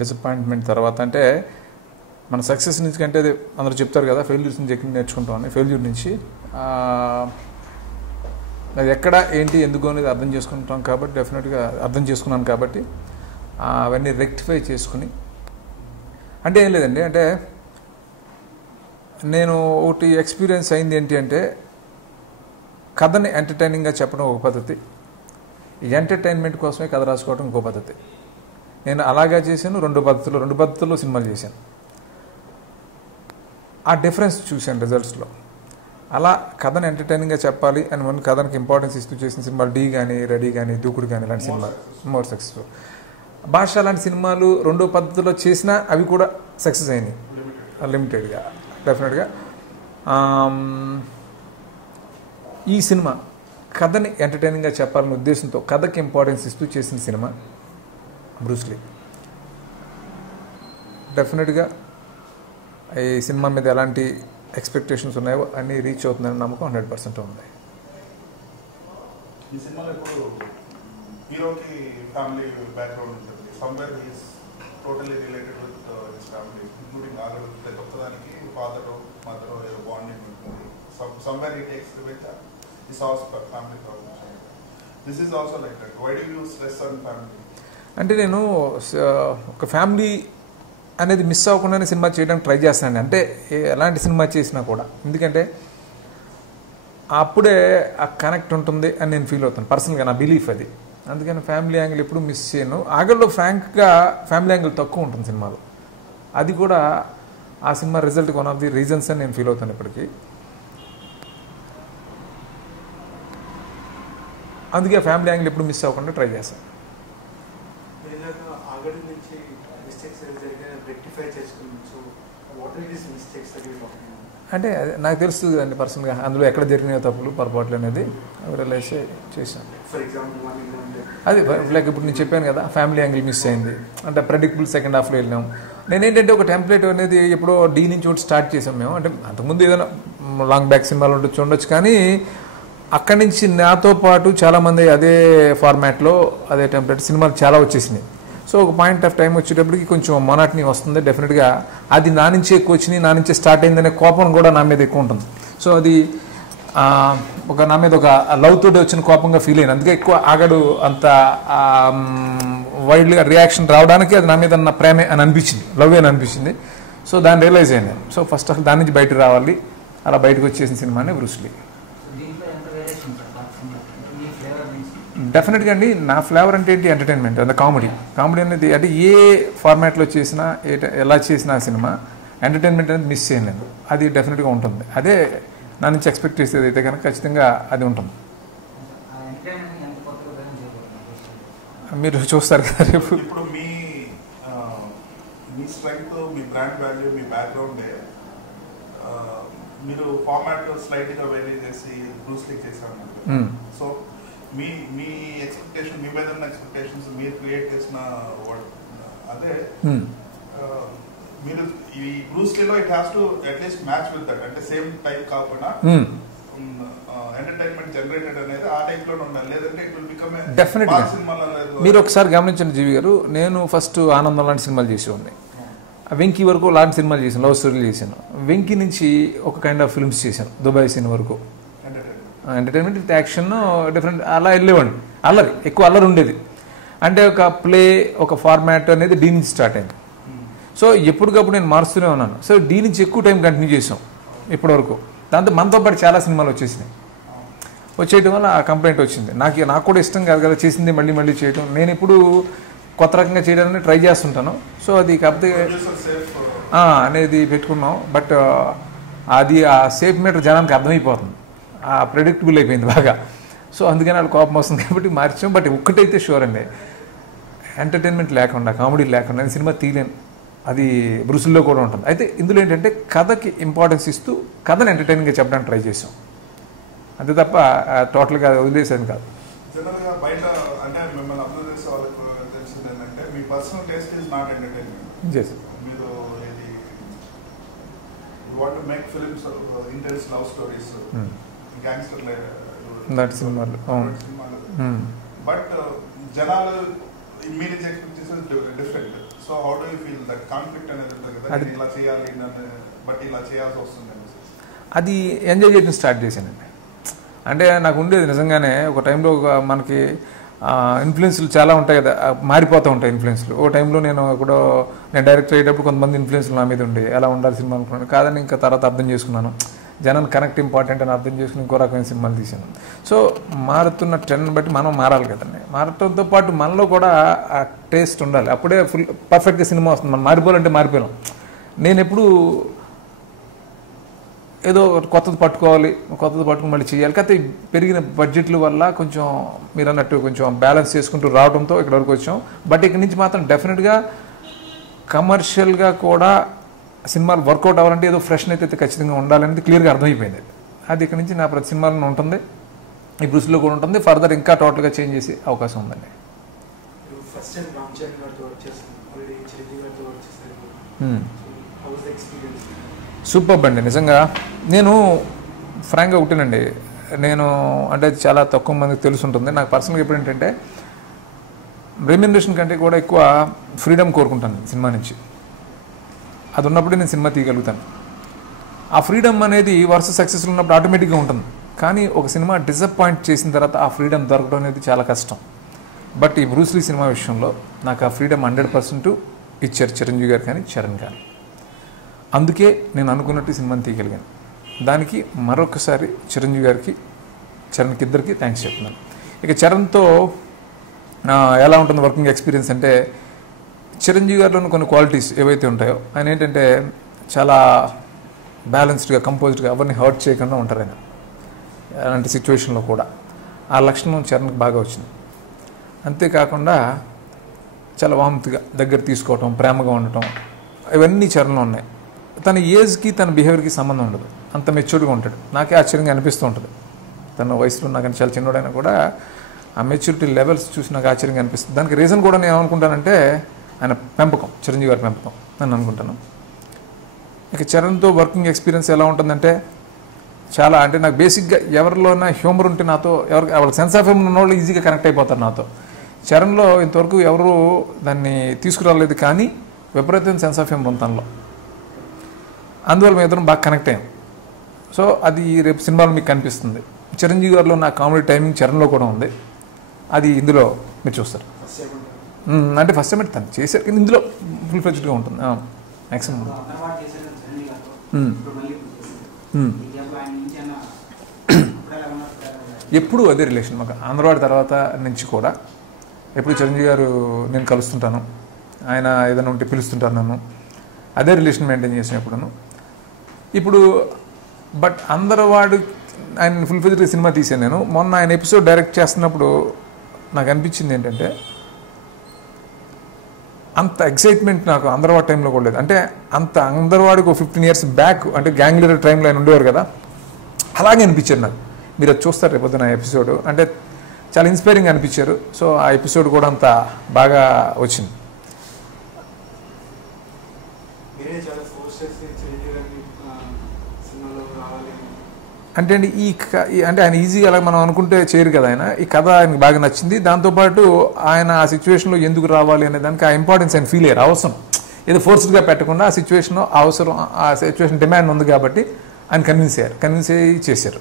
Disappointment తర్వాత అంటే మన సక్సెస్ నుంచి కంటే అందరూ చెప్తారు కదా ఫెయిల్యూర్స్ నుంచి ఎక్కడ నేర్చుకుంటామని. ఫెయిల్యూర్ నుంచి అది ఎక్కడ ఏంటి ఎందుకు అనేది అర్థం చేసుకుంటాం కాబట్టి డెఫినెట్గా అర్థం చేసుకున్నాను కాబట్టి అవన్నీ రెక్టిఫై చేసుకుని అంటే ఏం లేదండి. అంటే నేను ఒకటి ఎక్స్పీరియన్స్ అయింది ఏంటి అంటే కథని ఎంటర్టైనింగ్గా చెప్పడం ఒక పద్ధతి, ఎంటర్టైన్మెంట్ కోసమే కథ రాసుకోవడం ఇంకో పద్ధతి. నేను అలాగా చేశాను, రెండు పద్ధతుల్లో సినిమాలు చేశాను. ఆ డిఫరెన్స్ చూశాను రిజల్ట్స్లో. అలా కథను ఎంటర్టైనింగ్గా చెప్పాలి అని మన కథనికి ఇంపార్టెన్స్ ఇస్తూ చేసిన సినిమాలు డీ కానీ, రెడీ కానీ, దూకుడు కానీ ఇలాంటి సినిమాలు మోర్ సక్సెస్ఫుల్. భాష లాంటి సినిమాలు రెండో పద్ధతిలో చేసినా అవి కూడా సక్సెస్ అయినాయి లిమిటెడ్గా డెఫినెట్గా. ఈ సినిమా కథని ఎంటర్టైనింగ్గా చెప్పాలనే ఉద్దేశంతో కథకి ఇంపార్టెన్స్ ఇస్తూ చేసిన సినిమా బ్రూస్ లీ. డెఫినెట్గా ఈ సినిమా మీద ఎలాంటి ఎక్స్పెక్టేషన్స్ ఉన్నాయో అన్నీ రీచ్ అవుతుందని నమ్మకం 100% ఉంది. ఈ సినిమాలో ఇప్పుడు హీరోకి ఫ్యామిలీ బ్యాక్గ్రౌండ్ ఉంటుంది. Somewhere he is totally related with his family including Aagadu ప్రతి ఒక్కదానికి ఫాదర్ మదర్ ఏదో బాండింగ్ ఉంటుంది. Somewhere he takes with his house family problems. This is also like that. Why do you stress on family? అంటే నేను ఒక family అనేది miss అవ్వకుండానే cinema చేయడానికి ట్రై చేస్తానండి. అంటే ఎలాంటి సినిమా చేసినా కూడా, ఎందుకంటే అప్పుడే ఆ కనెక్ట్ ఉంటుంది అని నేను ఫీల్ అవుతాను పర్సనల్గా, నా బిలీఫ్ అది. అందుకని ఫ్యామిలీ యాంగిల్ ఎప్పుడు మిస్ చేయను. ఆగల్లో ఫ్రాంక్గా ఫ్యామిలీ యాంగిల్ తక్కువ ఉంటుంది సినిమాలో. అది కూడా ఆ సినిమా రిజల్ట్కి వన్ ఆఫ్ ది రీజన్స్ అని నేను ఫీల్ అవుతాను ఇప్పటికీ. అందుకే ఫ్యామిలీ యాంగిల్ ఎప్పుడు మిస్ అవ్వకుండా ట్రై చేస్తాను. అంటే నాకు తెలుస్తుంది కదండి పర్సనల్గా అందులో ఎక్కడ జరిగిన తప్పులు పొరపాట్లు అనేది రియలైజ్ చేశాను. అది లైక్ ఇప్పుడు నేను చెప్పాను కదా ఫ్యామిలీ యాంగిల్ మిస్ అయింది అంటే ప్రెడిక్టబుల్ సెకండ్ హాఫ్లో వెళ్ళినాం. నేనేంటంటే ఒక టెంప్లెట్ అనేది ఎప్పుడో డీ నుంచి ఒకటి స్టార్ట్ చేసాం మేము. అంటే అంతకుముందు ఏదైనా లాంగ్ బ్యాక్ సినిమాలు ఉండొచ్చు కానీ అక్కడి నుంచి నాతో పాటు చాలామంది అదే ఫార్మాట్లో అదే టెంప్లెట్ సినిమాలు చాలా వచ్చేసినాయి. సో ఒక పాయింట్ ఆఫ్ టైం వచ్చేటప్పటికి కొంచెం మొనాటనీ వస్తుంది డెఫినెట్గా. అది నా నుంచే ఎక్కువ వచ్చినాయి, నా నుంచే స్టార్ట్ అయిందనే కోపం కూడా నా మీద ఎక్కువ ఉంటుంది. సో అది నా మీద ఒక లవ్ తోటి వచ్చిన కోపంగా ఫీల్ అయింది. అందుకే ఎక్కువ ఆగడు అంత వైడ్గా రియాక్షన్ రావడానికి అది నా మీద ఉన్న ప్రేమే అని అనిపించింది, లవ్ అని అనిపించింది. సో దాన్ని రియలైజ్ అయింది. సో ఫస్ట్ ఆఫ్ దాని నుంచి బయటకు రావాలి, అలా బయటకు వచ్చేసిన సినిమానే బ్రూస్ లీ. డెఫినెట్గా అండి నా ఫ్లేవర్ అంటే ఏంటి ఎంటర్టైన్మెంట్ అంటే కామెడీ అనేది అంటే ఏ ఫార్మాట్లో చేసినా ఎలా చేసినా సినిమా ఎంటర్టైన్మెంట్ అనేది మిస్ చేయలేదు. అది డెఫినెట్గా ఉంటుంది. అదే నా నుంచి ఎక్స్పెక్ట్ చేసేది అయితే కనుక ఖచ్చితంగా అది ఉంటుంది. మీరు చూస్తారు కదా రేపు. ఇప్పుడు మీ స్ట్రెంగ్త్, మీ బ్రాండ్ వాల్యూ, మీ బ్యాక్గ్రౌండ్ మీరు ఫార్మాట్ స్లైట్గా వేరీ చేసి బ్రూస్ లీ చేశారు. సో మీ ఎక్స్పెక్టేషన్, మీ మీద ఉన్న ఎక్స్పెక్టేషన్స్ మీరు క్రియేట్ చేసిన అదే మీరు ఈ బ్రూస్ లీలో it has to at least match with that. అంటే సేమ్ టైప్ కాకుండా ఎంటర్టైన్మెంట్ జనరేటెడ్ అనేది ఆ టైప్ లో ఉండాలి, లేదంటే ఇట్ విల్ బికమ్ డెఫినెట్గా. మీరు ఒకసారి గమనించండి జీవి గారు, నేను ఫస్ట్ ఆనందం లాంటి సినిమాలు చేసేవాడిని. వెంకీ వరకు లాంటి సినిమాలు చేశాను, లవ్ స్టోరీలు చేశాను. వెంకీ నుంచి ఒక కైండ్ ఆఫ్ ఫిల్మ్స్ చేశాను, దుబాయ్ సీన్ వరకు ఎంటర్టైన్మెంట్ విత్ యాక్షన్ డిఫరెంట్ అలా వెళ్ళేవాడిని. ఎక్కువ అల్లరి ఉండేది. అంటే ఒక ప్లే, ఒక ఫార్మాట్ అనేది డీ నుంచి స్టార్ట్ అయింది. సో ఎప్పటికప్పుడు నేను మారుస్తూనే ఉన్నాను. సో డీ నుంచి ఎక్కువ టైం కంటిన్యూ చేసాం ఇప్పటివరకు. దాంతో మనతో పాటు చాలా సినిమాలు వచ్చేసినాయి. వచ్చేయటం వల్ల ఆ కంప్లైంట్ వచ్చింది. నాకు కూడా ఇష్టం కాదు కదా చేసింది మళ్ళీ చేయటం. నేను ఇప్పుడు కొత్త రకంగా చేయడానికి ట్రై చేస్తుంటాను. సో అది కాకపోతే అనేది పెట్టుకున్నాం. బట్ అది ఆ సేఫ్ మీటర్ జనానికి అర్థమైపోతుంది, ఆ ప్రెడిక్టబుల్ అయిపోయింది బాగా. సో అందుకని వాళ్ళు కోపం వస్తుంది కాబట్టి మార్చాం. బట్ ఒక్కటైతే షూర్ అండి, ఎంటర్టైన్మెంట్ లేకుండా, కామెడీ లేకుండా నేను సినిమా తీయలేను. అది బ్రూస్లీలో కూడా ఉంటుంది. అయితే ఇందులో ఏంటంటే కథకి ఇంపార్టెన్స్ ఇస్తూ కథను ఎంటర్టైనింగ్గా చెప్పడానికి ట్రై చేసాం. అంతే తప్ప టోటల్గా వదిలేసేది కాదు. జనరల్గా బయట అంటే మిమ్మల్ని అబ్జర్వ్ చేసే వాళ్ళకి తెలిసింది ఏంటంటే మీ personal taste is not entertainment. మీరు ఇది you want to make films intense love stories gangster నటి సినిమాలు అవును. బట్ జనాలు మీ నుంచి ఎక్స్పెక్ట్ చేసేది different. So how do you feel that conflict అనేది ఉంటుంది కదా, నేను ఇలా చేయాలి బట్ ఇలా చేయాల్సి వస్తుంది. అది ఎంజాయ్ చేయడం స్టార్ట్ చేశానండి. అంటే నాకు ఉండేది నిజంగానే ఒక టైంలో మనకి ఇన్ఫ్లుయెన్స్లు చాలా ఉంటాయి కదా, మారిపోతూ ఉంటాయి ఇన్ఫ్లుయెన్స్లు. ఓ టైంలో నేను డైరెక్టర్ అయ్యేటప్పుడు కొంతమంది ఇన్ఫ్లుయెన్స్లు నా మీద ఉండి ఎలా ఉండాలి సినిమా అనుకున్నాను. కాదని ఇంకా తర్వాత అర్థం చేసుకున్నాను, జనాన్ని కనెక్ట్ ఇంపార్టెంట్ అని అర్థం చేసుకుని ఇంకో రకమైన సినిమాలు తీసాను. సో మారుతున్న ట్రెండ్ని బట్టి మనం మారాలి కదండి. మారటంతో పాటు మనలో కూడా ఆ టేస్ట్ ఉండాలి, అప్పుడే ఫుల్ పర్ఫెక్ట్గా సినిమా వస్తుంది. మనం మారిపోవాలంటే మారిపోయాం. నేను ఎప్పుడు ఏదో కొత్తది పట్టుకుని మళ్ళీ చేయాలి. కాకపోతే పెరిగిన బడ్జెట్ల వల్ల కొంచెం మీరు అన్నట్టు కొంచెం బ్యాలెన్స్ చేసుకుంటూ రావడంతో ఇక్కడ వరకు వచ్చాం. బట్ ఇక్కడ నుంచి మాత్రం డెఫినెట్గా కమర్షియల్గా కూడా సినిమాలు వర్కౌట్ అవ్వాలంటే ఏదో ఫ్రెష్నెస్ అయితే ఖచ్చితంగా ఉండాలనేది క్లియర్గా అర్థమైపోయింది. అది ఇక్కడ నుంచి నా ప్రతి సినిమాలో ఉంటుంది, ఈ బ్రూస్లో కూడా ఉంటుంది. ఫర్దర్ ఇంకా టోటల్గా చేంజ్ చేసే అవకాశం ఉందండి. సూపర్ అండి. నిజంగా నేను ఫ్రాంక్గా ఒకటేనండి, నేను అంటే చాలా తక్కువ మందికి తెలిసి ఉంటుంది. నాకు పర్సనల్గా ఎప్పుడు ఏంటంటే రెమ్యునరేషన్ కంటే కూడా ఎక్కువ ఫ్రీడమ్ కోరుకుంటాను సినిమా నుంచి. అది ఉన్నప్పుడే నేను సినిమా తీయగలుగుతాను. ఆ ఫ్రీడమ్ అనేది వరుస సక్సెస్ఫుల్ ఉన్నప్పుడు ఆటోమేటిక్గా ఉంటుంది. కానీ ఒక సినిమా డిసప్పాయింట్ చేసిన తర్వాత ఆ ఫ్రీడమ్ దొరకడం అనేది చాలా కష్టం. బట్ ఈ బ్రూస్ లీ సినిమా విషయంలో నాకు ఆ ఫ్రీడమ్ 100% ఇచ్చారు చిరంజీవి గారు కానీ చరణ్ కానీ. అందుకే నేను అనుకున్నట్టు సినిమాని తీయగలిగాను. దానికి మరొకసారి చిరంజీవి గారికి చరణ్కి ఇద్దరికి థ్యాంక్స్ చెప్తున్నాను. ఇక చరణ్తో ఎలా ఉంటుంది వర్కింగ్ ఎక్స్పీరియన్స్ అంటే, చిరంజీవి గారిలోని కొన్ని క్వాలిటీస్ ఏవైతే ఉంటాయో, ఆయన ఏంటంటే చాలా బ్యాలెన్స్డ్గా కంపోజ్డ్గా ఎవరిని హర్ట్ చేయకుండా ఉంటారు ఆయన అలాంటి సిచ్యువేషన్లో కూడా. ఆ లక్షణం చరణ్కి బాగా వచ్చింది. అంతేకాకుండా చాలా వామ్త్గా దగ్గర తీసుకోవటం, ప్రేమగా ఉండటం, ఇవన్నీ చరణ్లో ఉన్నాయి. తన ఏజ్కి తన బిహేవియర్కి సంబంధం ఉండదు, అంత మెచ్యూర్డ్గా ఉంటాడు. నాకే ఆశ్చర్యంగా అనిపిస్తూ ఉంటుంది. తన వయసులో నాకని చాలా చిన్నోడైనా కూడా ఆ మెచ్యూరిటీ లెవెల్స్ చూసి నాకు ఆశ్చర్యంగా అనిపిస్తుంది. దానికి రీజన్ కూడా నేను ఏమనుకుంటానంటే ఆయన పెంపకం, చిరంజీవి గారి పెంపకం నేను అనుకుంటాను. ఇక చరణ్తో వర్కింగ్ ఎక్స్పీరియన్స్ ఎలా ఉంటుందంటే చాలా, అంటే నాకు బేసిక్గా ఎవరిలోనా హ్యూమర్ ఉంటే నాతో ఎవరికి సెన్స్ ఆఫ్ హ్యూమర్ ఉన్న వాళ్ళు ఈజీగా కనెక్ట్ అయిపోతారు నాతో. చరణ్లో ఇంతవరకు ఎవరు దాన్ని తీసుకురాలేదు, కానీ విపరీతమైన సెన్స్ ఆఫ్ హ్యూమర్ ఉంది తనలో. అందువల్ల మేము ఇద్దరం బాగా కనెక్ట్ అయ్యాం. సో అది రేపు సినిమాలో మీకు కనిపిస్తుంది. చిరంజీవి గారిలో నా కామెడీ టైమింగ్ చరణ్లో కూడా ఉంది, అది ఇందులో మీరు చూస్తారు. అంటే ఫస్ట్ టైం తను చేశారు, కానీ ఇందులో ఫుల్ ఫ్లెడ్జ్డ్గా ఉంటుంది మ్యాక్సిమం. ఎప్పుడు అదే రిలేషన్ మాకు. ఆంధ్రవాడి తర్వాత నుంచి కూడా ఎప్పుడు చిరంజీవి గారు నేను కలుస్తుంటాను, ఆయన ఏదైనా ఉంటే పిలుస్తుంటాను నన్ను, అదే రిలేషన్ మెయింటైన్ చేసాను ఎప్పుడూ. ఇప్పుడు బట్ అందరవాడు ఆయన ఫుల్ ఫ్లెడ్జ్డ్గా సినిమా తీసాను నేను. మొన్న ఆయన ఎపిసోడ్ డైరెక్ట్ చేస్తున్నప్పుడు నాకు అనిపించింది ఏంటంటే అంత ఎక్సైట్మెంట్ నాకు అందరవాడి టైంలో కూడా లేదు. అంటే అంత అందరవాడికి 15 years బ్యాక్, అంటే గ్యాంగ్ లీడర్ టైంలో ఆయన ఉండేవారు కదా, అలాగే అనిపించారు నాకు. మీరు అది చూస్తారు రేపొద్దున ఎపిసోడ్, అంటే చాలా ఇన్స్పైరింగ్ అనిపించారు. సో ఆ ఎపిసోడ్ కూడా అంత బాగా వచ్చింది. అంటే అండి అంటే ఆయన ఈజీగా అలా మనం అనుకుంటే చేయరు కదా ఆయన. ఈ కథ ఆయనకు బాగా నచ్చింది. దాంతోపాటు ఆయన ఆ సిచ్యువేషన్లో ఎందుకు రావాలి అనే దానికి ఆ ఇంపార్టెన్స్ ఆయన ఫీల్ అయ్యారు. అవసరం ఏదో ఫోర్స్డ్గా పెట్టకుండా ఆ సిచ్యువేషన్ అవసరం, ఆ సిచ్యువేషన్ డిమాండ్ ఉంది కాబట్టి ఆయన కన్విన్స్ అయ్యి చేశారు.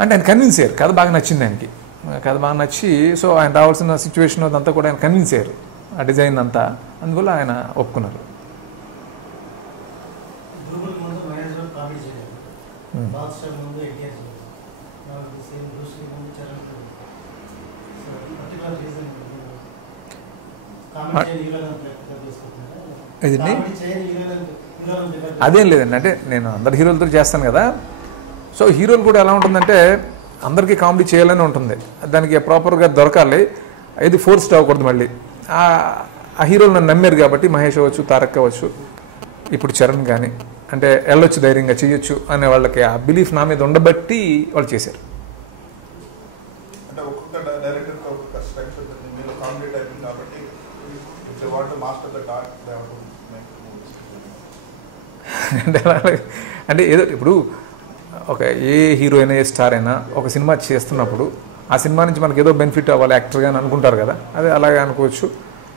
అంటే ఆయన కన్విన్స్ అయ్యారు, కథ బాగా నచ్చింది ఆయనకి, కథ బాగా నచ్చి సో ఆయన రావాల్సిన సిచ్యువేషన్ అదంతా కూడా ఆయన కన్విన్స్ అయ్యారు, ఆ డిజైన్ అంతా. అందువల్ల ఆయన ఒప్పుకున్నారు. అదేం లేదండి, అంటే నేను అందరు హీరోలతో చేస్తాను కదా. సో హీరోలు కూడా ఎలా ఉంటుందంటే అందరికీ కామెడీ చేయాలని ఉంటుంది, దానికి ప్రాపర్గా దొరకాలి, ఇది ఫోర్స్డ్ అవ్వకూడదు. మళ్ళీ ఆ హీరోలు నన్ను నమ్మారు కాబట్టి, మహేష్ అవ్వచ్చు, తారక్ అవ్వచ్చు, ఇప్పుడు చరణ్ కానీ, అంటే వెళ్ళొచ్చు ధైర్యంగా చేయొచ్చు అనే వాళ్ళకి ఆ బిలీఫ్ నా మీద ఉండబట్టి వాళ్ళు చేశారు. అంటే ఒక్కొక్క డైరెక్టర్కి ఒక్కొక్క స్ట్రెంగ్త్ ఉంటుంది. మీరు కామెడీ టైపింగ్ కాబట్టి if they want to master the dark they have to make movies. అంటే ఏదో ఇప్పుడు ఒక ఏ హీరో అయినా ఏ స్టార్ అయినా ఒక సినిమా చేస్తున్నప్పుడు ఆ సినిమా నుంచి మనకి ఏదో బెనిఫిట్ అవ్వాలి యాక్టర్గా అని అనుకుంటారు కదా, అదే అలాగే అనుకోవచ్చు.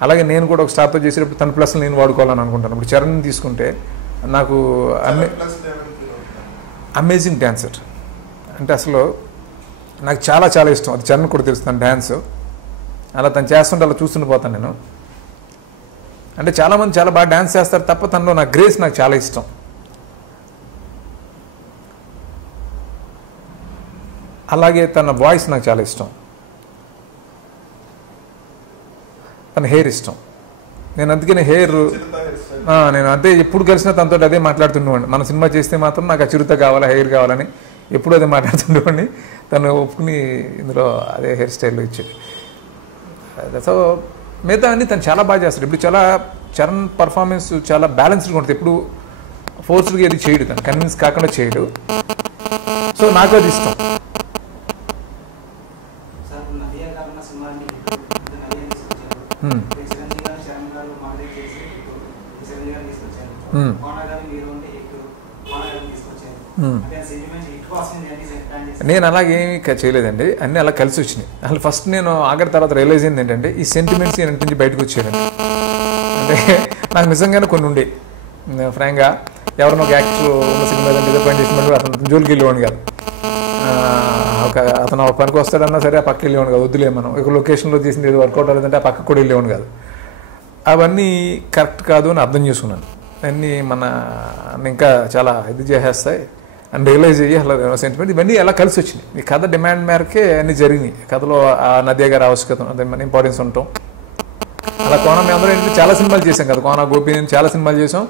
అలాగే నేను కూడా ఒక స్టార్తో చేసేటప్పుడు తన ప్లస్లు నేను వాడుకోవాలని అనుకుంటాను. ఇప్పుడు చరణ్ తీసుకుంటే నాకు అమేజింగ్ డ్యాన్సర్, అంటే అసలు నాకు చాలా చాలా ఇష్టం. అది చరణ్ కూడా తెలుస్తాను డ్యాన్స్, అలా తను చేస్తుంటే అలా చూస్తుండి పోతాను నేను. అంటే చాలామంది చాలా బాగా డ్యాన్స్ చేస్తారు తప్ప తనలో నా గ్రేస్ నాకు చాలా ఇష్టం. అలాగే తన వాయిస్ నాకు చాలా ఇష్టం, తన హెయిర్ ఇష్టం. నేను అందుకనే నేను అంతే ఎప్పుడు కలిసినా తనతో అదే మాట్లాడుతుండేవాడిని. మన సినిమా చేస్తే మాత్రం నాకు ఆ చిరుత కావాలా, హెయిర్ కావాలని ఎప్పుడు అదే మాట్లాడుతుండేవాడిని. తను ఒప్పుకుని ఇందులో అదే హెయిర్ స్టైల్లో ఇచ్చేది. సో మిగతా అన్నీ తను చాలా బాగా చేస్తాడు. ఇప్పుడు చాలా చరణ్ పర్ఫార్మెన్స్ చాలా బ్యాలెన్స్డ్గా ఉంటుంది. ఎప్పుడు ఫోర్స్గా ఏది చేయడు, తను కన్విన్స్ కాకుండా చేయడు. సో నాకు అది ఇష్టం. నేను అలాగేమీ చేయలేదండి, అన్నీ అలా కలిసి వచ్చినాయి. అసలు ఫస్ట్ నేను ఆఖరి తర్వాత రియలైజ్ అయింది ఏంటంటే ఈ సెంటిమెంట్స్ ఇంటి నుంచి బయటకు వచ్చేదండి. అంటే నాకు నిజంగానే కొన్ని ఉండే ఫ్రాంక్గా ఎవరైనా ఒక యాక్టర్ ఉన్న సినిమా డిసప్పాయింట్ చేసినప్పుడు అతను జోలికి వెళ్ళేవాడిని కాదు. అతను ఒక పనికి వస్తాడన్నా సరే ఆ పక్కకి వెళ్ళేవాడు కాదు, వద్దులే మనం ఒక లొకేషన్లో చేసింది ఏదో వర్కౌట్ అవ్వలేదంటే ఆ పక్కకు కూడా వెళ్ళేవాడు కాదు. అవన్నీ కరెక్ట్ కాదు అని అర్థం చేసుకున్నాను. అన్నీ ఇంకా చాలా ఇది చేసేస్తాయి అని రియలైజ్ అయ్యి అలా సెంటిమెంట్ ఇవన్నీ ఎలా కలిసి వచ్చినాయి. ఈ కథ డిమాండ్ మేరకే అన్నీ జరిగినాయి. కథలో ఆ నదియా గారి ఆవశ్యకత అదే మన ఇంపార్టెన్స్ ఉంటాం. అలా కోన మేము అందరూ ఏంటంటే చాలా సినిమాలు చేసాం కదా, కోన గోపి నేను చాలా సినిమాలు చేసాం.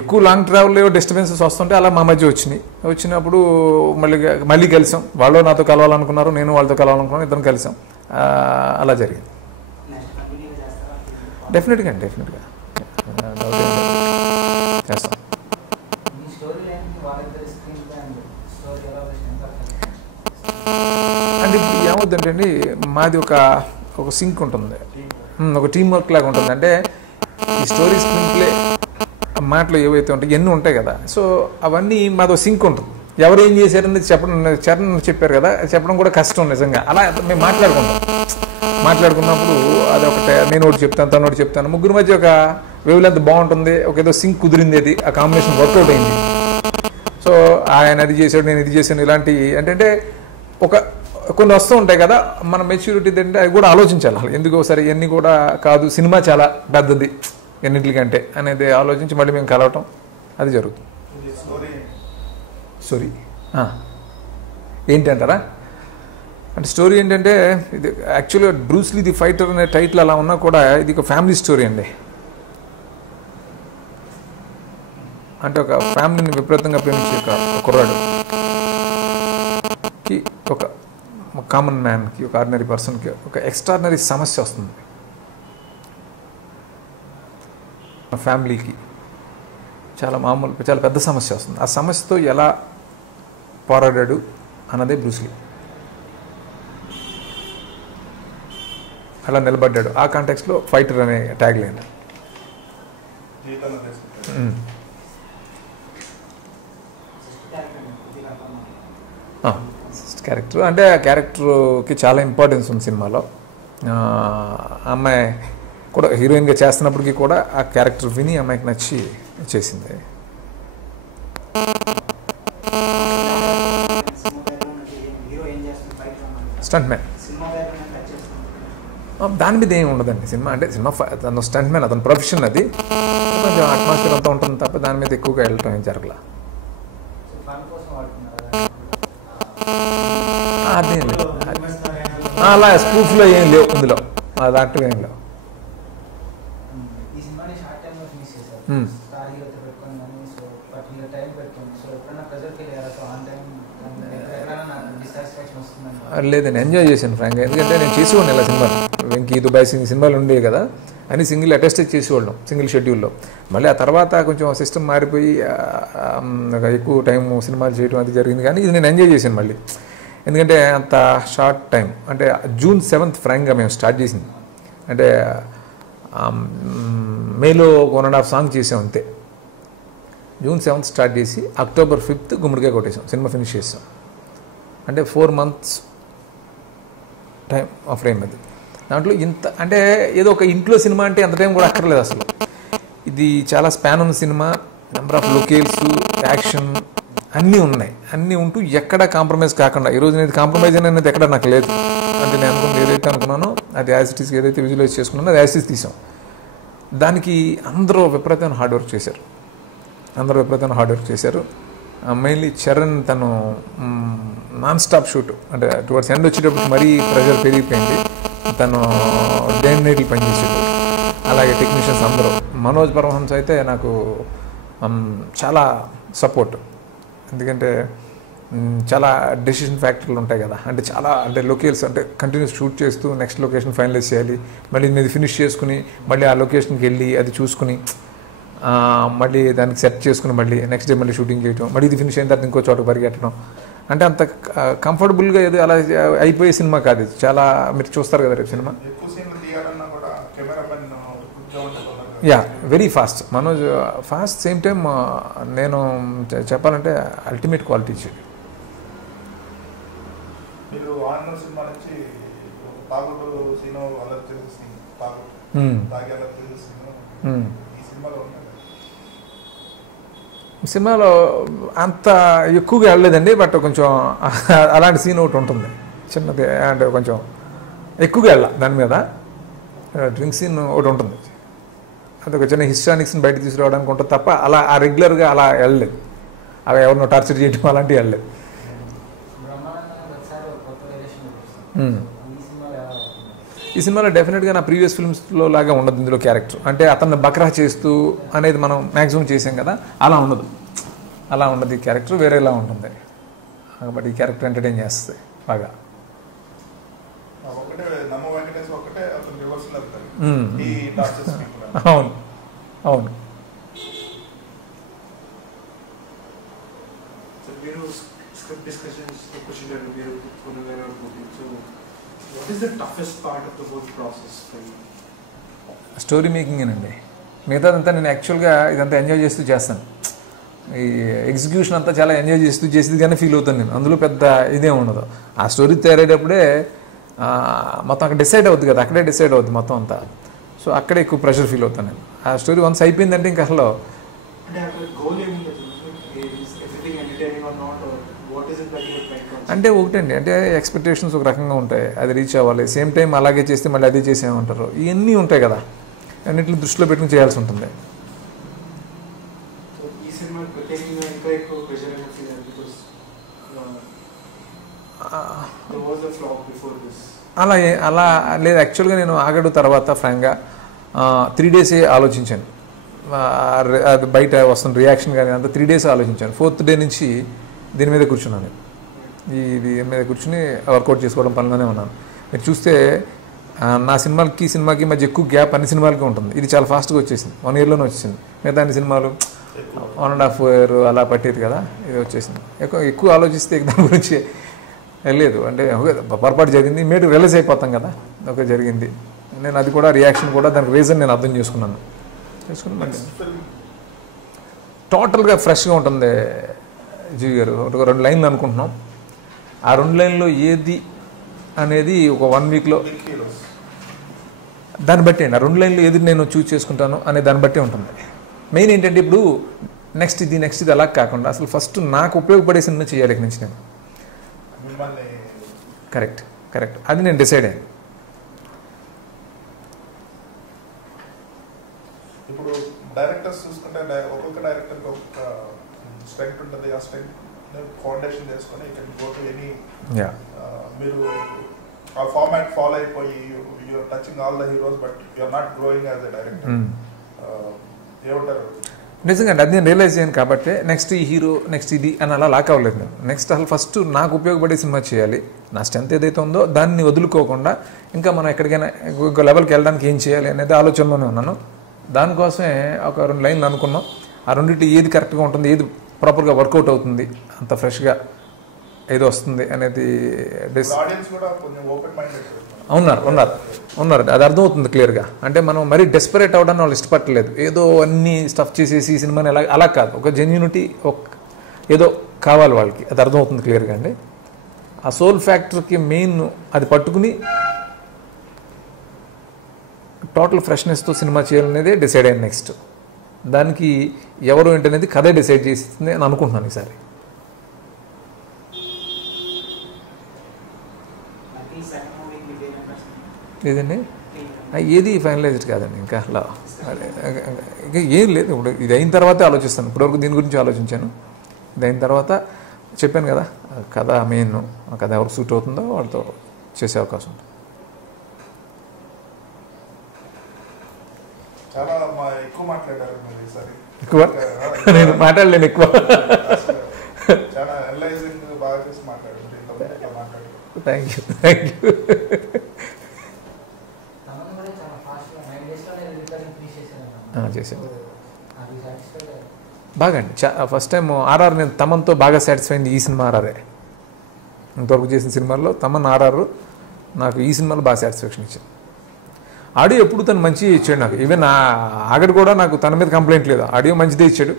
ఎక్కువ లాంగ్ ట్రావెల్లో డిస్టర్బెన్సెస్ వస్తుంటే అలా మా మధ్య వచ్చినప్పుడు మళ్ళీ కలిసాం. వాళ్ళు నాతో కలవాలనుకున్నారు, నేను వాళ్ళతో కలవాలనుకున్నాను, ఇద్దరం కలిసాం. అలా జరిగింది. డెఫినెట్గా చేస్తాం. అంటే ఇప్పుడు ఏమవుతుందంటే అండి, మాది ఒక సింక్ ఉంటుంది, ఒక టీం వర్క్ లాగా ఉంటుంది. అంటే ఈ స్టోరీ స్క్రీన్ ప్లే మాటలు ఏవైతే ఉంటాయి ఎన్ని ఉంటాయి కదా, సో అవన్నీ మాది ఒక సింక్ ఉంటుంది. ఎవరు ఏం చేశారనేది చరణ్ చెప్పారు కదా, చెప్పడం కూడా కష్టం నిజంగా. అలా మేము మాట్లాడుకున్నప్పుడు అది నేను ఒకటి చెప్తాను, తను ఒకటి చెప్తాను, ముగ్గురు మధ్య ఒక వేవ్ లెంత్ బాగుంటుంది, ఒక ఏదో సింక్ కుదిరింది, అది ఆ కాంబినేషన్ వర్కౌట్ అయింది. సో ఆయన అది చేశాడు, నేను ఇది చేశాను, ఇలాంటి అంటే కొన్ని వస్తూ ఉంటాయి కదా, మన మెచ్యూరిటీ అంటే అది కూడా ఆలోచించాలి. అసలు ఎందుకు సరే ఇవన్నీ కూడా కాదు, సినిమా చాలా పెద్దది ఎన్నింటికంటే అనేది ఆలోచించి మళ్ళీ మేము కలవటం అది జరుగుతుంది. స్టోరీ ఏంటంటారా? అంటే స్టోరీ ఏంటంటే ఇది యాక్చువల్గా బ్రూస్ లీ ది ఫైటర్ అనే టైటిల్ అలా ఉన్నా కూడా ఇది ఒక ఫ్యామిలీ స్టోరీ అండి. అంటే ఒక ఫ్యామిలీని విపరీతంగా ప్రేమించే ఒక కుర్రాడుకి, ఒక కామన్ మ్యాన్కి, ఒక ఆర్డినరీ పర్సన్కి ఒక ఎక్స్ట్రాడినరీ సమస్య వస్తుంది. ఫ్యామిలీకి చాలా పెద్ద సమస్య వస్తుంది. ఆ సమస్యతో ఎలా పోరాడాడు అన్నదే బ్రూస్ లీ. అలా నిలబడ్డాడు. ఆ కాంటెక్స్లో ఫైటర్ అనే ట్యాగ్ లైన్. క్యారెక్టర్ అంటే ఆ క్యారెక్టర్కి చాలా ఇంపార్టెన్స్ ఉంది సినిమాలో. అమ్మాయి కూడా హీరోయిన్గా చేస్తున్నప్పటికీ కూడా ఆ క్యారెక్టర్ విని అమ్మాయికి నచ్చి చేసింది. స్టంట్ మ్యాన్ దాని మీద ఏమి ఉండదండి. సినిమా తను స్టంట్ మ్యాన్, అతను ప్రొఫెషన్, అది కొంచెం అట్మాస్ఫియర్ అంతా ఉంటుంది తప్ప దాని మీద ఎక్కువగా వెళ్ళటం ఏం జరగల. అదేం లేదు, అలా స్పూఫ్లో ఏం లేవు ఇందులో, అలాంటివి ఏం లేవు. లేదండి, ఎంజాయ్ చేశాను ఫ్రాంక్గా. ఎందుకంటే నేను చేసేవాడిని ఇలా సినిమాలు, వెంకీ, దుబాయ్ సినిమాలు ఉండేవి కదా, అని సింగిల్ అటెస్టేజ్ చేసేవాళ్ళం సింగిల్ షెడ్యూల్లో. మళ్ళీ ఆ తర్వాత కొంచెం సిస్టమ్ మారిపోయి ఎక్కువ టైం సినిమాలు చేయడం అది జరిగింది. కానీ ఇది నేను ఎంజాయ్ చేశాను మళ్ళీ, ఎందుకంటే అంత షార్ట్ టైం. అంటే June 7th ఫ్రాంక్గా మేము స్టార్ట్ చేసింది. అంటే మేలో 1.5 సాంగ్ చేసాం అంతే. జూన్ 7th స్టార్ట్ చేసి అక్టోబర్ 5th గుమ్మడికాయ కొట్టేసాం, సినిమా ఫినిష్ చేసాం. అంటే 4 months టైం ఆ ఫ్రేమ్ అది. దాంట్లో ఇంత అంటే ఏదో ఒక ఇంట్లో సినిమా అంటే ఎంత టైం కూడా అక్కర్లేదు అసలు. ఇది చాలా స్పాన్ ఉన్న cinema, number of locales, action అన్నీ ఉన్నాయి. అన్నీ ఉంటూ ఎక్కడ కాంప్రమైజ్ కాకుండా, ఈరోజు నేను కాంప్రమైజ్ అనేది ఎక్కడ నాకు లేదు. అంటే నేను అనుకున్నది ఏదైతే అనుకున్నానో అది యాజిటీస్, ఏదైతే విజువలైజ్ చేసుకున్నానో అది యాజిటీస్ తీసాం. దానికి అందరూ విపరీతమైన హార్డ్ వర్క్ చేశారు. మెయిన్లీ చరణ్ తను నాన్ స్టాప్ షూట్, అంటే టువర్డ్స్ ఎండ్ వచ్చేటప్పుడు మరీ ప్రెషర్ పెరిగిపోయింది. తను డే అండ్ నైట్లు పనిచేసాడు. అలాగే టెక్నీషియన్స్ అందరూ, మనోజ్ పరమహంస అయితే నాకు చాలా సపోర్ట్. ఎందుకంటే చాలా డెసిషన్ ఫ్యాక్టర్లు ఉంటాయి కదా, అంటే చాలా అంటే లొకేషన్స్ అంటే కంటిన్యూస్ షూట్ చేస్తూ నెక్స్ట్ లొకేషన్ ఫైనలైజ్ చేయాలి, మళ్ళీ ఇది ఫినిష్ చేసుకుని మళ్ళీ ఆ లొకేషన్కి వెళ్ళి అది చూసుకుని మళ్ళీ దానికి సెట్ చేసుకుని మళ్ళీ నెక్స్ట్ డే మళ్ళీ షూటింగ్ చేయటం, మళ్ళీ ఇది ఫినిష్ అయిన తర్వాత ఇంకో చోట పరిగెట్టడం. అంటే అంత కంఫర్టబుల్గా ఏదో అలా అయిపోయే సినిమా కాదు ఇది. చాలా మీరు చూస్తారు కదా రేపు cinema. Yeah, very fast. Manoj fast, same time నేను చెప్పాలంటే అల్టిమేట్ క్వాలిటీ ఇచ్చేది. సినిమాలో అంత ఎక్కువగా వెళ్ళలేదండి, బట్ కొంచెం అలాంటి సీన్ ఒకటి ఉంటుంది చిన్నది, అంటే కొంచెం ఎక్కువగా వెళ్ళాలి దాని మీద. డ్రింక్ సీన్ ఒకటి ఉంటుంది, అది ఒక చిన్న హిస్టానిక్స్ని బయట తీసుకురావడానికి ఉంటుంది తప్ప అలా ఆ రెగ్యులర్గా అలా వెళ్ళలేదు. అవి ఎవరినో టార్చర్ చేయడం అలాంటివి వెళ్ళలేదు. ఈ సినిమాలో డెఫినెట్గా నా ప్రీవియస్ ఫిల్మ్స్లో లాగా ఉండదు ఇందులో క్యారెక్టర్. అంటే అతన్ని బక్రా చేస్తూ అనేది మనం మ్యాక్సిమం చేసాం కదా, అలా ఉండదు. ఈ క్యారెక్టర్ వేరేలా ఉంటుంది. బట్ ఈ క్యారెక్టర్ ఎంటర్టైన్ చేస్తుంది బాగా. అవును. స్టోరీ మేకింగేనండి. మిగతాదంతా నేను యాక్చువల్గా ఇదంతా ఎంజాయ్ చేస్తూ చేస్తాను. ఈ ఎగ్జిక్యూషన్ అంతా చాలా ఎంజాయ్ చేస్తూ చేసేది కానీ ఫీల్ అవుతాను నేను. అందులో పెద్ద ఇదే ఉండదు. ఆ స్టోరీ తయారయ్యేటప్పుడే మొత్తం అక్కడ డిసైడ్ అవుద్ది కదా, అక్కడే డిసైడ్ అవుద్ది మొత్తం అంతా. సో అక్కడే ఎక్కువ ప్రెషర్ ఫీల్ అవుతాను నేను. ఆ స్టోరీ వన్స్ అయిపోయిందంటే ఇంకా అసలు అంటే ఒకటండి, అంటే ఎక్స్పెక్టేషన్స్ ఒక రకంగా ఉంటాయి, అది రీచ్ అవ్వాలి. సేమ్ టైం అలాగే చేస్తే మళ్ళీ అదే చేసేమంటారు, ఇవన్నీ ఉంటాయి కదా, అన్నింటిని దృష్టిలో పెట్టుకుని చేయాల్సి ఉంటుంది. అలా లేదు. యాక్చువల్గా నేను ఆగడు తర్వాత ఫ్రాంక్గా 3 days ఆలోచించాను. అది బయట వస్తున్న రియాక్షన్ కానీ అంతా 3 days ఆలోచించాను. 4th day నుంచి దీని మీద కూర్చున్నాను. దీని మీద కూర్చుని వర్కౌట్ చేసుకోవడం పనిలోనే ఉన్నాను. మీరు చూస్తే నా సినిమాకి మధ్య ఎక్కువ గ్యాప్ అన్ని సినిమాలకి ఉంటుంది. ఇది చాలా ఫాస్ట్గా వచ్చేసింది, 1 yearలోనే వచ్చేసింది. మిగతా అన్ని సినిమాలు 1.5 year అలా పట్టేది కదా, ఇది వచ్చేసింది. ఎక్కువ ఆలోచిస్తే దాని గురించి లేదు. అంటే పొరపాటు జరిగింది, మేటు రియలైజ్ అయిపోతాం కదా, ఓకే జరిగింది. నేను అది కూడా రియాక్షన్ కూడా దానికి రీజన్ నేను అర్థం చేసుకుని టోటల్గా ఫ్రెష్గా ఉంటుంది. జీవి గారు ఒక 2 లైన్లు అనుకుంటున్నాం. ఆ 2 లైన్లో ఏది అనేది ఒక 1 weekలో దాన్ని బట్టి అండి. ఆ 2 లైన్లు ఏది నేను చూస్ చేసుకుంటాను అనే దాన్ని బట్టి ఉంటుంది. మెయిన్ ఏంటంటే ఇప్పుడు నెక్స్ట్ ఇది అలా కాకుండా అసలు ఫస్ట్ నాకు ఉపయోగపడే సినిమా చేయాలి ఇక్కడి నుంచి నేను. కరెక్ట్ అది నేను డిసైడ్ అయ్యాను. ఇప్పుడు డైరెక్టర్స్ చూసుకుంటే ఒక్కొక్క డైరెక్టర్కి ఒక్కొక్క స్ట్రెంగ్త్ ఉంటుంది. ఆ స్ట్రెంగ్త్ ఫౌండేషన్ చేసుకొని మీరు ఆ ఫార్మాట్ ఫాలో అయిపోయి you are touching all the heroes but you are not growing as a director ఏమంటారు? నిజంగా అది నేను రియలైజ్ అయ్యాను కాబట్టి నెక్స్ట్ ఈ హీరో నెక్స్ట్ ఇది అని అలా లాక్ అవ్వలేదు నేను. నెక్స్ట్ అసలు ఫస్ట్ నాకు ఉపయోగపడే సినిమా చేయాలి, నా స్ట్రెంత్ ఏదైతే ఉందో దాన్ని వదులుకోకుండా ఇంకా మనం ఎక్కడికైనా ఇంకో లెవెల్కి వెళ్ళడానికి ఏం చేయాలి అనేది ఆలోచనలోనే ఉన్నాను. దానికోసమే ఒక 2 లైన్లు అనుకున్నాం. ఆ రెండింటి ఏది కరెక్ట్గా ఉంటుంది, ఏది ప్రాపర్గా వర్కౌట్ అవుతుంది, అంత ఫ్రెష్గా ఏదో వస్తుంది అనేది ఆడియన్స్ కూడా కొంచెం ఓపెన్ మైండెడ్ ఉన్నారు అది అర్థమవుతుంది క్లియర్గా. అంటే మనం మరీ డెస్పరేట్ అవ్వడానికి వాళ్ళు ఇష్టపడలేదు, ఏదో అన్ని స్టఫ్ చేసేసి ఈ సినిమాని అలా కాదు, ఒక జెన్యూనిటీ ఏదో కావాలి వాళ్ళకి, అది అర్థమవుతుంది క్లియర్గా అండి. ఆ సోల్ ఫ్యాక్టర్కి మెయిన్ అది పట్టుకుని టోటల్ ఫ్రెష్నెస్తో సినిమా చేయాలనేదే డిసైడ్ అయ్యింది. నెక్స్ట్ దానికి ఎవరు ఏంటనేది కథే డిసైడ్ చేస్తుంది అని అనుకుంటున్నాను ఈసారి. ఏదండి ఏది ఫైనలైజ్డ్ కాదండి ఇంకా అలా ఇంకా ఏం లేదు. ఇప్పుడు ఇది అయిన తర్వాతే ఆలోచిస్తాను, ఇప్పటివరకు దీని గురించి ఆలోచించాను. ఇది అయిన తర్వాత చెప్పాను కదా కథ మెయిన్, ఆ కథ ఎవరికి సూట్ అవుతుందో వాళ్ళతో చేసే అవకాశం ఉంది. చాలా ఎక్కువ మాట్లాడారు మీరు ఈసారి. ఎక్కువ నేను మాట్లాడలేను ఎక్కువ. చాలా అనలైజింగ్ బాగా చేసి మాట్లాడారు. Thank you. చేశాను బాగా అండి. ఫస్ట్ టైం ఆర్ఆర్ నేను తమన్తో బాగా సాటిస్ఫై అయింది ఈ సినిమా ఆర్ఆర్ఏ. ఇంతవరకు చేసిన సినిమాల్లో తమన్ ఆర్ఆర్ నాకు ఈ సినిమాలో బాగా సాటిస్ఫాక్షన్ ఇచ్చింది. ఆడియో ఎప్పుడు తను మంచిగా ఇచ్చాడు నాకు. ఈవెన్ ఆగడు కూడా నాకు తన మీద కంప్లైంట్ లేదు, ఆడియో మంచిదే ఇచ్చాడు.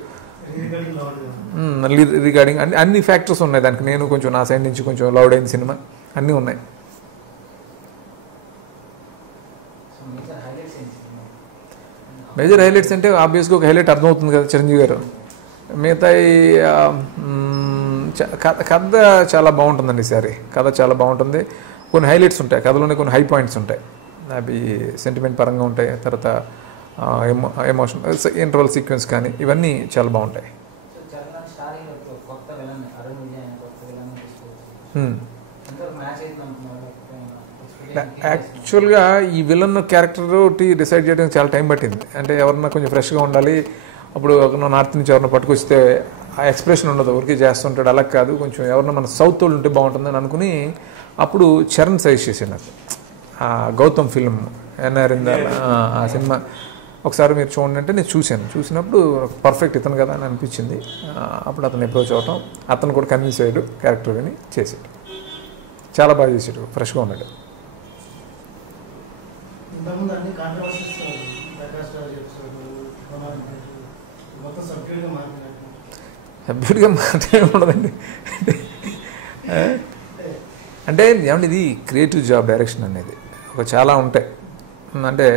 రికార్డింగ్ అన్ని ఫ్యాక్టర్స్ ఉన్నాయి దానికి. నేను కొంచెం నా సైడ్ నుంచి కొంచెం లౌడ్ అయిన సినిమా అన్నీ ఉన్నాయి. మేజర్ హైలైట్స్ అంటే ఆబ్వియస్గా ఒక హైలైట్ అర్థమవుతుంది కదా చిరంజీవి గారు. మిగతా కథ చాలా బాగుంటుందండి ఈసారి. కథ చాలా బాగుంటుంది. కొన్ని హైలైట్స్ ఉంటాయి కథలోనే, కొన్ని హై పాయింట్స్ ఉంటాయి, అవి సెంటిమెంట్ పరంగా ఉంటాయి. తర్వాత ఎమోషన్ ఇంటర్వల్ సీక్వెన్స్ కానీ ఇవన్నీ చాలా బాగుంటాయి. యాక్చువల్గా ఈ విలన్ క్యారెక్టర్ డిసైడ్ చేయడానికి చాలా టైం పట్టింది. అంటే ఎవరన్నా కొంచెం ఫ్రెష్గా ఉండాలి. అప్పుడు నార్త్ నుంచి ఎవరన్నా పట్టుకొస్తే ఆ ఎక్స్ప్రెషన్ ఉండదు, ఊరికే చేస్తుంటాడు, అలా కాదు, కొంచెం ఎవరన్నా మన సౌత్ వాళ్ళు ఉంటే బాగుంటుందని అనుకుని అప్పుడు చరణ్ సజెస్ట్ చేశాను నాకు గౌతమ్ ఫిల్మ్ ఎన్ఆర్ఎన్ ఆ సినిమా ఒకసారి మీరు చూడండి అంటే నేను చూసినప్పుడు పర్ఫెక్ట్ ఇతను కదా అని అనిపించింది. అప్పుడు అతను అప్రోచ్ అవటం, అతను కూడా కన్విన్స్ అయ్యాడు, క్యారెక్టర్ విని చేసాడు, చాలా బాగా చేసాడు, ఫ్రెష్గా ఉన్నాడు. సబ్జెక్ట్గా మాత్రమే ఉండదండి. అంటే ఏమంటే ఇది క్రియేటివ్ జాబ్ డైరెక్షన్ అనేది ఒక చాలా ఉంటాయి. అంటే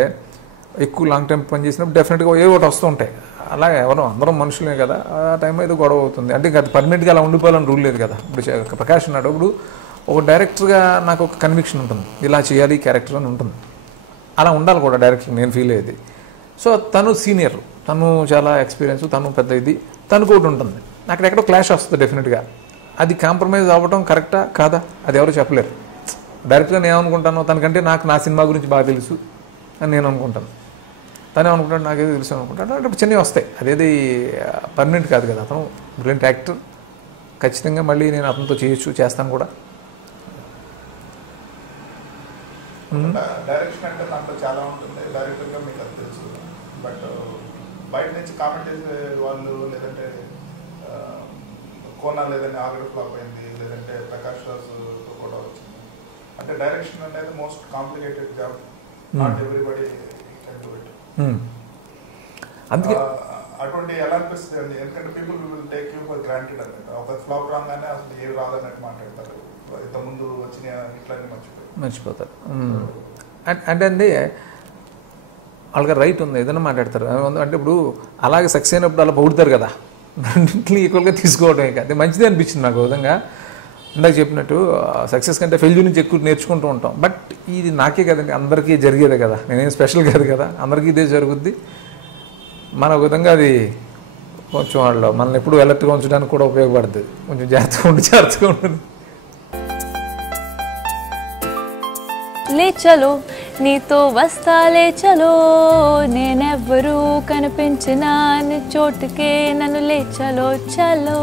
ఎక్కువ లాంగ్ టైం పని చేసినప్పుడు డెఫినెట్గా ఏ ఒకటి వస్తూ ఉంటాయి. అలాగే అందరం మనుషులే కదా, ఆ టైంలో ఏదో గొడవ అవుతుంది. అంటే ఇంకా పర్మనెంట్గా అలా ఉండిపోవాలని రూల్ లేదు కదా. ఇప్పుడు ప్రకాష్ ఉన్నాడు, ఇప్పుడు ఒక డైరెక్టర్గా నాకు ఒక కన్విక్షన్ ఉంటుంది, ఇలా చేయాలి క్యారెక్టర్ అని ఉంటుంది. అలా ఉండాలి కూడా డైరెక్టర్, నేను ఫీల్ అయ్యేది. సో తను సీనియర్, తను చాలా ఎక్స్పీరియన్స్, తను పెద్ద ఇది, తనకు ఒకటి ఉంటుంది. అక్కడ ఎక్కడో క్లాష్ వస్తుంది డెఫినెట్గా. అది కాంప్రమైజ్ అవ్వడం కరెక్టా కాదా అది ఎవరు చెప్పలేరు. డైరెక్ట్గా నేను ఏమనుకుంటాను, తనకంటే నాకు నా సినిమా గురించి బాగా తెలుసు అని నేను అనుకుంటాను, తనే అనుకుంటాడు నాకేదో తెలుసు అనుకుంటాడు. అంటే చిన్నవి వస్తాయి, అదేది పర్మనెంట్ కాదు కదా. అతను బ్రిలియంట్ యాక్టర్, ఖచ్చితంగా మళ్ళీ నేను అతనితో చేస్తాను కూడా. డైరెక్షన్ అంటే దాంట్లో చాలా ఉంటుంది, డైరెక్టర్గా మీకు అది తెలుసు. బట్ బయట నుంచి కామెంట్ చేసే వాళ్ళు, లేదంటే కోనా లేదంటే ఆగడు ఫ్లాప్ అయింది, లేదంటే ప్రకాష్ రాజుతో కూడా వచ్చింది. అంటే డైరెక్షన్ అనేది most complicated job, not everybody can do it. అందుకే అటువంటి ఎలా అనిపిస్తుంది అండి, ఎందుకంటే people will take you for granted అన్నమాట. ఒక ఫ్లాప్ రాగానే అసలు ఏవి రాదన్నట్టు మాట్లాడతారు, ఇంతకుముందు వచ్చిన ఇట్లన్నీ మర్చిపోతారు. అంటే అండి వాళ్ళకి రైట్ ఉంది, ఏదైనా మాట్లాడతారు. అంటే ఇప్పుడు అలాగే సక్సెస్ అయినప్పుడు అలా పొగుడతారు కదా, రెండింటిని ఈక్వల్గా తీసుకోవడం అది మంచిదే అనిపించింది నాకు. విధంగా ఇందాక చెప్పినట్టు సక్సెస్ కంటే ఫెయిల్యూర్ నుంచి ఎక్కువ నేర్చుకుంటూ ఉంటాం. బట్ ఇది నాకే కదండి, అందరికీ జరిగేదే కదా, నేనేం స్పెషల్ కాదు కదా, అందరికీ ఇదే జరుగుద్ది. మన విధంగా అది కొంచెం వాళ్ళు మనల్ని ఎప్పుడు అలర్ట్గా ఉంచడానికి కూడా ఉపయోగపడుతుంది. కొంచెం జాగ్రత్తగా ఉంటుంది. లే చలో నీతో వస్తాలే చలో, నేనెవ్వరూ కనిపించిన చోటుకే నన్ను లే చలో చలో.